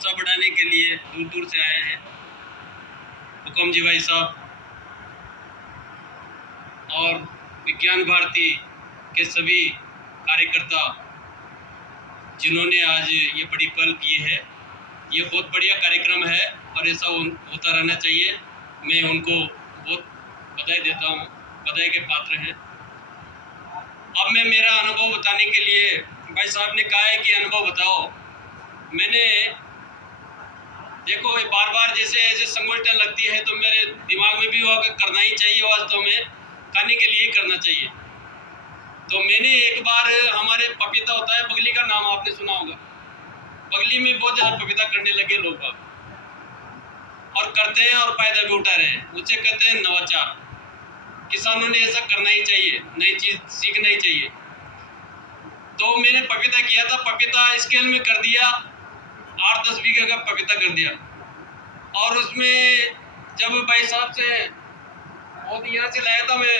उत्साह बढ़ाने के लिए दूर दूर से आए हैं हुक्म जी भाई साहब और विज्ञान भारती के सभी कार्यकर्ता जिन्होंने आज ये बड़ी पहल की है। ये बहुत बढ़िया कार्यक्रम है और ऐसा होता रहना चाहिए। मैं उनको बहुत बधाई देता हूँ, बधाई के पात्र हैं। अब मैं मेरा अनुभव बताने के लिए, भाई साहब ने कहा है कि अनुभव बताओ। मैंने देखो बार बार जैसे ऐसे संगठन लगती है तो मेरे दिमाग में भी हुआ कि करना ही चाहिए, वास्तव में खाने के लिए करना चाहिए। तो मैंने एक बार, हमारे पपीता होता है बगली का, नाम आपने सुना होगा, बगली में बहुत ज़्यादा पपीता करने लगे लोग और करते हैं और फायदा भी उठा रहे हैं। उसे कहते हैं नवाचार। किसानों ने ऐसा करना ही चाहिए, नई चीज़ सीखना ही चाहिए। तो मैंने पपीता किया था, पपीता स्केल में कर दिया, 8-10 बीघे का पपीता कर दिया। और उसमें जब भाई साहब से पौध यहाँ से लाया था मैं,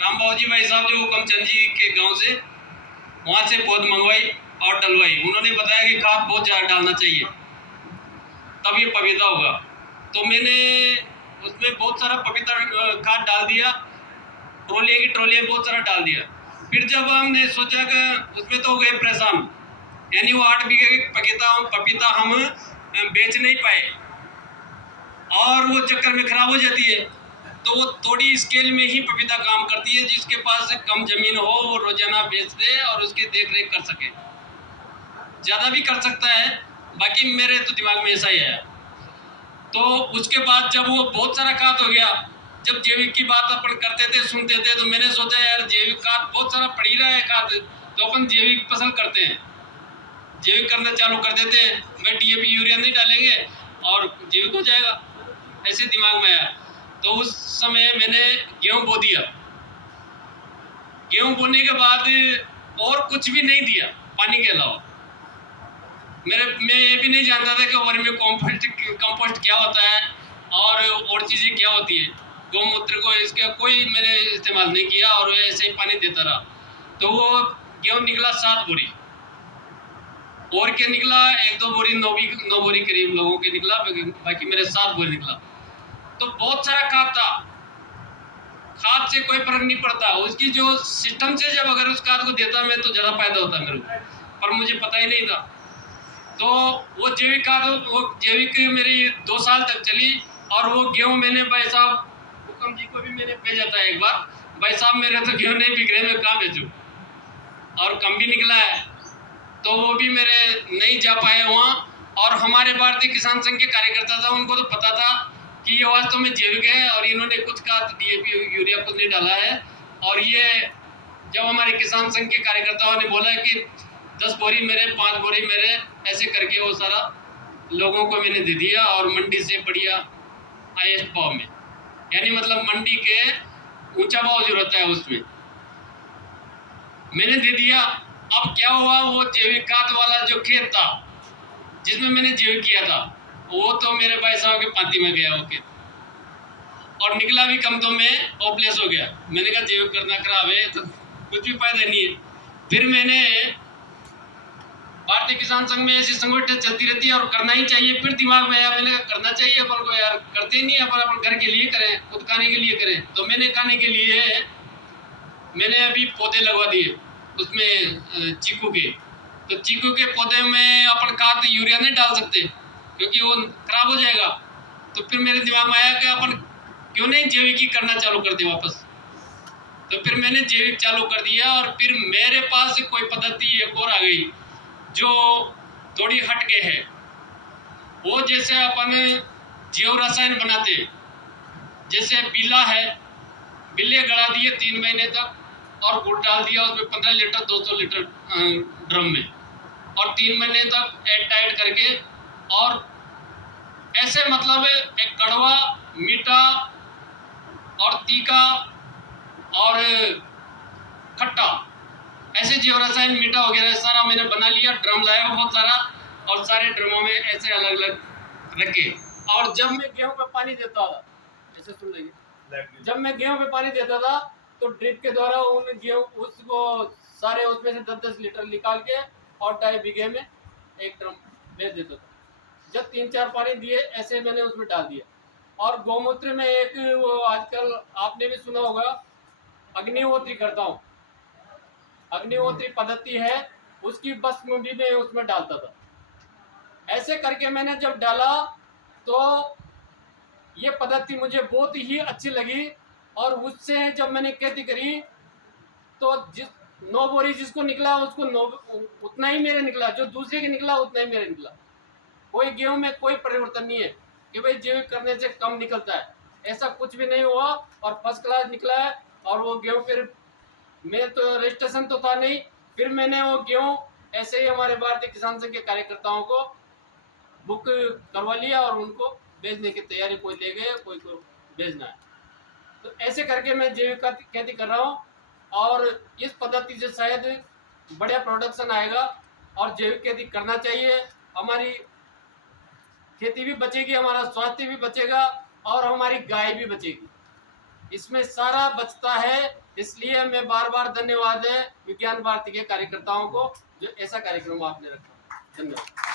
राम बाबू जी भाई साहब जो हुक्मचंद जी के गांव से, वहाँ से पौध मंगवाई और डलवाई। उन्होंने बताया कि खाद बहुत ज़्यादा डालना चाहिए तब ये पपीता होगा। तो मैंने उसमें बहुत सारा पपीता खाद डाल दिया, ट्रोलियाँ की ट्रोलियाँ बहुत सारा डाल दिया। फिर जब हमने सोचा कि उसमें तो हो गए परेशान, यानी वो 8 बीघे पपीता हम बेच नहीं पाए और वो चक्कर में खराब हो जाती है। तो वो थोड़ी स्केल में ही पपीता काम करती है। जिसके पास कम जमीन हो वो रोजाना बेच दे और उसकी देख रेख कर सके। ज़्यादा भी कर सकता है, बाकी मेरे तो दिमाग में ऐसा ही है। तो उसके बाद जब वो बहुत सारा खाद हो गया, जब जैविक की बात अपन करते थे, सुनते थे, तो मैंने सोचा यार जैविक खाद बहुत सारा पड़ ही रहा है खाद, तो अपन जैविक पसंद करते हैं, जैविक करना चालू कर देते हैं। मैं DAP यूरिया नहीं डालेंगे और जैविक हो जाएगा, ऐसे दिमाग में आया। तो उस समय मैंने गेहूँ बो दिया। गेहूँ बोने के बाद और कुछ भी नहीं दिया पानी के अलावा। मैं ये भी नहीं जानता था कि वर्मी कंपोस्ट क्या होता है और चीज़ें क्या होती है। गौमूत्र को इसका कोई मैंने इस्तेमाल नहीं किया और ऐसे ही पानी देता रहा। तो वो गेहूँ निकला 7 बोरी, और क्या निकला 1-2 बोरी 9 बोरी करीब लोगों के निकला, बाकी मेरे 7 बोरी निकला। तो बहुत सारा खाद था। खाद से कोई फर्क नहीं पड़ता, उसकी जो सिस्टम से जब अगर उस खाद को देता मैं तो ज़्यादा फायदा होता मेरे को, पर मुझे पता ही नहीं था। तो वो जैविक खाद, वो जैविक मेरी 2 साल तक चली। और वो गेहूँ मैंने भाई साहब हुक्म जी को भी मैंने भेजा था एक बार, भाई साहब मेरे तो गेहूँ नहीं बिक रहे, मैं कहाँ भेजूँ, और कम भी निकला है। तो वो भी मेरे नहीं जा पाए वहाँ। और हमारे भारतीय किसान संघ के कार्यकर्ता था, उनको तो पता था कि ये वास्तव में जैविक है और इन्होंने कुछ का DAP यूरिया कुछ नहीं डाला है। और ये जब हमारे किसान संघ के कार्यकर्ताओं ने बोला कि 10 बोरी मेरे, 5 बोरी मेरे, ऐसे करके वो सारा लोगों को मैंने दे दिया। और मंडी से बढ़िया हाईएस्ट भाव में, यानी मतलब मंडी के ऊंचा भाव जो रहता है उसमें मैंने दे दिया। अब क्या हुआ, वो जैविक खाद वाला जो खेत था जिसमें मैंने जैविक किया था, वो तो मेरे भाई साहब के पाती में गया वो खेत, और निकला भी कम, तो मैं होपलेस हो गया। मैंने कहा जैविक करना खराब है, तो कुछ भी फायदा नहीं है। फिर मैंने भारतीय किसान संघ में ऐसी संगठन चलती रहती है और करना ही चाहिए। फिर दिमाग में आया, मैंने कहा करना चाहिए अपन को यार, करते ही नहीं अपन घर के लिए करें, खुद खाने के लिए करें। तो मैंने खाने के लिए मैंने अभी पौधे लगवा दिए उसमें चीकू के। तो चीकू के पौधे में अपन खाद यूरिया नहीं डाल सकते क्योंकि वो खराब हो जाएगा। तो फिर मेरे दिमाग में आया कि अपन क्यों नहीं जैविक ही करना चालू कर दे वापस। तो फिर मैंने जैविक चालू कर दिया। और फिर मेरे पास कोई पद्धति एक और आ गई जो थोड़ी हट के है। वो जैसे अपन जैव रसायन बनाते, जैसे बिल्ला है, बिल्ले गड़ा दिए 3 महीने तक और गुड़ डाल दिया उसमें 15 लीटर 200 लीटर ड्रम में, और 3 महीने तक एयर टाइट करके, और ऐसे मतलब एक कड़वा, मीठा और तीखा और खट्टा, ऐसे जैव रसायन मीठा वगैरह सारा मैंने बना लिया। ड्रम लाया बहुत सारा और सारे ड्रमों में ऐसे अलग अलग रखे। और जब मैं गेहूं पे पानी देता था, ऐसे सुन लीजिए, जब मैं गेहूं पे पानी देता था तो ड्रिप के द्वारा उन गेहूं उसको सारे उसमें से 10-10 लीटर निकाल के और 2.5 बीघे में एक ड्रम भेज देता था। जब 3-4 पानी दिए ऐसे मैंने उसमें डाल दिया। और गौमूत्र में एक वो आजकल आपने भी सुना होगा, अग्निहोत्री करता हूँ, अग्निहोत्री पद्धति है, उसकी भस्म भी मैं उसमें डालता था। ऐसे करके मैंने जब डाला तो ये पद्धति मुझे बहुत ही अच्छी लगी। और उससे जब मैंने खेती करी तो जिस 9 बोरी जिसको निकला उसको 9 उतना ही मेरे निकला, जो दूसरे के निकला उतना ही मेरे निकला। कोई गेहूं में कोई परिवर्तन नहीं है कि भाई जैविक करने से कम निकलता है, ऐसा कुछ भी नहीं हुआ और फर्स्ट क्लास निकला है। और वो गेहूं फिर मेरे तो रजिस्ट्रेशन तो था नहीं, फिर मैंने वो गेहूं ऐसे ही हमारे भारतीय किसान संघ के कार्यकर्ताओं को बुक करवा लिया और उनको बेचने की तैयारी, कोई ले गए कोई को भेजना है। तो ऐसे करके मैं जैविक खेती कर रहा हूँ और इस पद्धति से शायद बढ़िया प्रोडक्शन आएगा। और जैविक खेती करना चाहिए, हमारी खेती भी बचेगी, हमारा स्वास्थ्य भी बचेगा और हमारी गाय भी बचेगी, इसमें सारा बचता है। इसलिए मैं बार बार धन्यवाद है विज्ञान भारती के कार्यकर्ताओं को जो ऐसा कार्यक्रम आपने रखा। धन्यवाद।